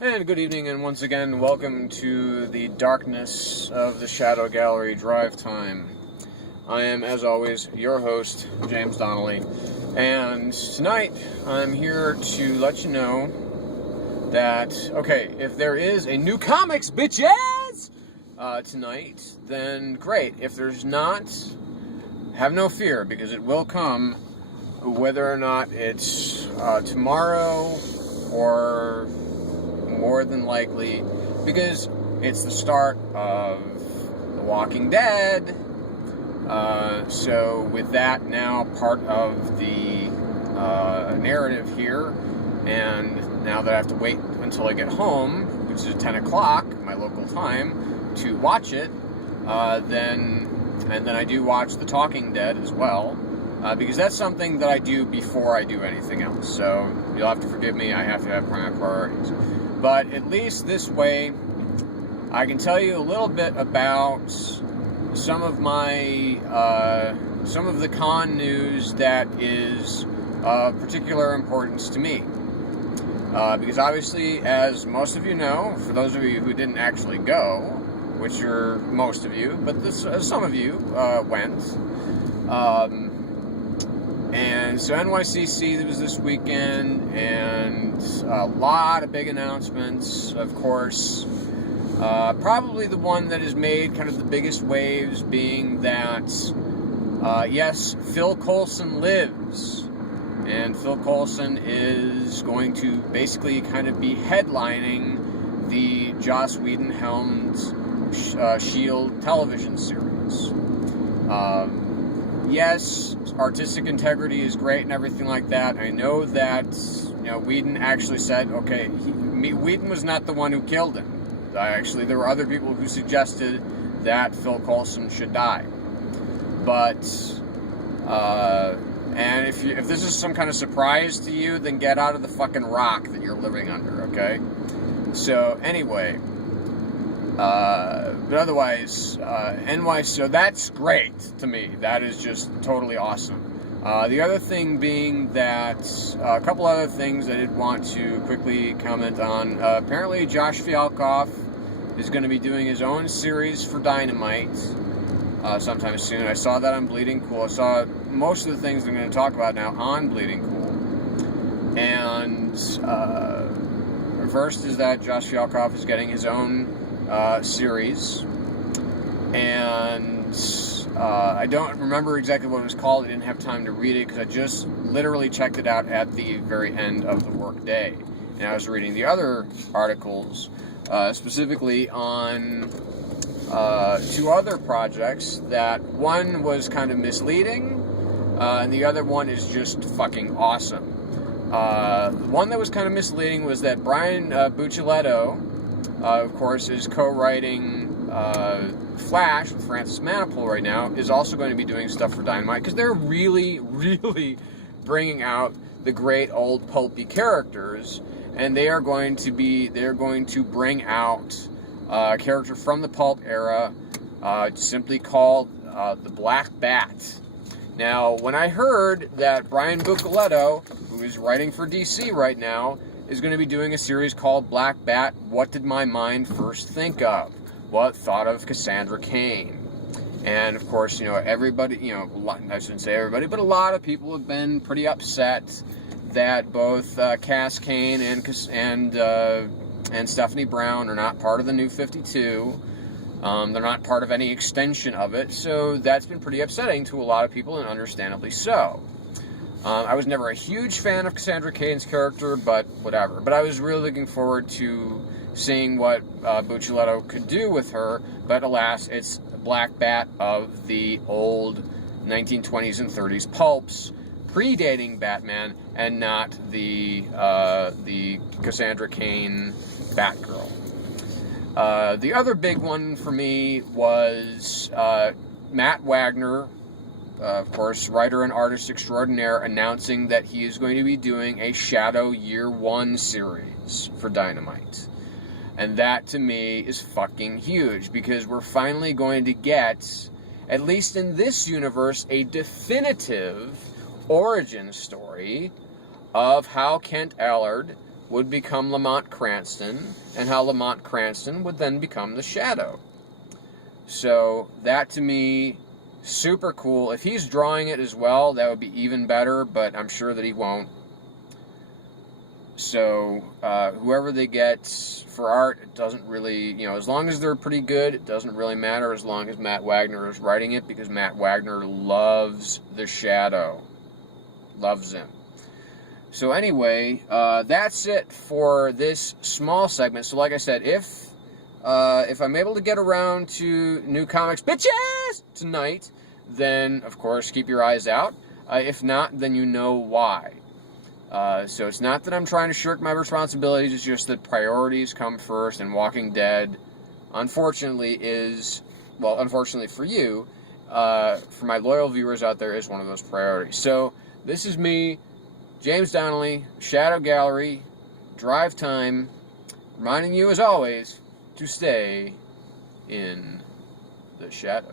And good evening, and once again, welcome to the darkness of the Shadow Gallery Drive Time. I am, as always, your host, James Donnelly, and tonight I'm here to let you know that, okay, if there is a new comics, bitches, tonight, then great. If there's not, have no fear, because it will come, whether or not it's tomorrow or more than likely, because it's the start of The Walking Dead. So with that now part of the narrative here, and now that I have to wait until I get home, which is at 10 o'clock, my local time, to watch it, then I do watch The Talking Dead as well, because that's something that I do before I do anything else. So you'll have to forgive me, I have to have my priorities. But at least this way, I can tell you a little bit about some of the con news that is of particular importance to me. Because obviously, as most of you know, for those of you who didn't actually go, which are most of you, but some of you went. And so NYCC was this weekend, and a lot of big announcements, of course. Probably the one that has made kind of the biggest waves being that, yes, Phil Coulson lives. And Phil Coulson is going to basically kind of be headlining the Joss Whedon-helmed S.H.I.E.L.D. television series. Yes, artistic integrity is great and everything like that. I know that, Whedon actually said, okay, Whedon was not the one who killed him. Actually, there were other people who suggested that Phil Coulson should die. But, and if this is some kind of surprise to you, then get out of the fucking rock that you're living under, okay? So, anyway, but otherwise, so that's great to me. That is just totally awesome. The other thing being that, a couple other things I did want to quickly comment on. Apparently Josh Fialkoff is going to be doing his own series for Dynamite sometime soon. I saw that on Bleeding Cool. I saw most of the things I'm going to talk about now on Bleeding Cool. And first is that Josh Fialkoff is getting his own series, and I don't remember exactly what it was called. I didn't have time to read it because I just literally checked it out at the very end of the work day, and I was reading the other articles, specifically on two other projects. That one was kind of misleading, and the other one is just fucking awesome. The one that was kind of misleading was that Brian Buccellato, of course, is co-writing Flash with Francis Manapul right now, is also going to be doing stuff for Dynamite, because they're really, really bringing out the great old pulpy characters, and they're going to bring out a character from the pulp era, simply called the Black Bat. Now, when I heard that Brian Buccellato, who is writing for DC right now, is going to be doing a series called Black Bat, what did my mind first think of? Well, it thought of Cassandra Cain. And, of course, everybody, I shouldn't say everybody, but a lot of people have been pretty upset that both Cass Cain and Stephanie Brown are not part of the New 52. They're not part of any extension of it, so that's been pretty upsetting to a lot of people, and understandably so. I was never a huge fan of Cassandra Cain's character, but whatever. But I was really looking forward to seeing what Buccellato could do with her, but alas, it's Black Bat of the old 1920s and 30s pulps, predating Batman, and not the Cassandra Cain Batgirl. The other big one for me was Matt Wagner, of course, writer and artist extraordinaire, announcing that he is going to be doing a Shadow Year One series for Dynamite. And that, to me, is fucking huge, because we're finally going to get, at least in this universe, a definitive origin story of how Kent Allard would become Lamont Cranston, and how Lamont Cranston would then become the Shadow. So that, to me, super cool. If he's drawing it as well, that would be even better, but I'm sure that he won't. So whoever they get for art, it doesn't really, as long as they're pretty good, it doesn't really matter as long as Matt Wagner is writing it, because Matt Wagner loves the Shadow. Loves him. So anyway, that's it for this small segment. So like I said, if I'm able to get around to New Comics Bitches tonight, then of course keep your eyes out. If not, then you know why. So it's not that I'm trying to shirk my responsibilities, it's just that priorities come first, and Walking Dead, unfortunately for you, for my loyal viewers out there, is one of those priorities. So this is me, James Donnelly, Shadow Gallery, Drive Time, reminding you as always to stay in the shadows.